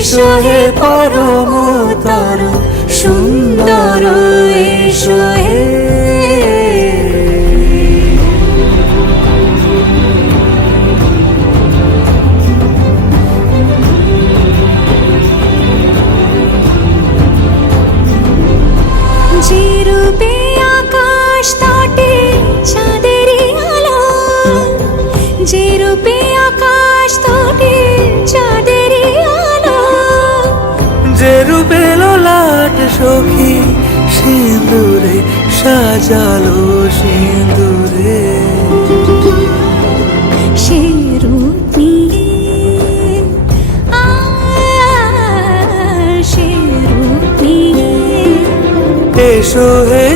এসো হে পরমতর সুন্দর এসো হে। যে রূপে আকাশ তটে চাঁদেরই আলো, যে রূপে আকাশ তটে চাঁদেরই আলো, যে রূপে ললাট সখী সিঁদুরে সাজালো সিঁদুরে। সে রূপ নিয়ে সে রূপ নিয়ে এসো হে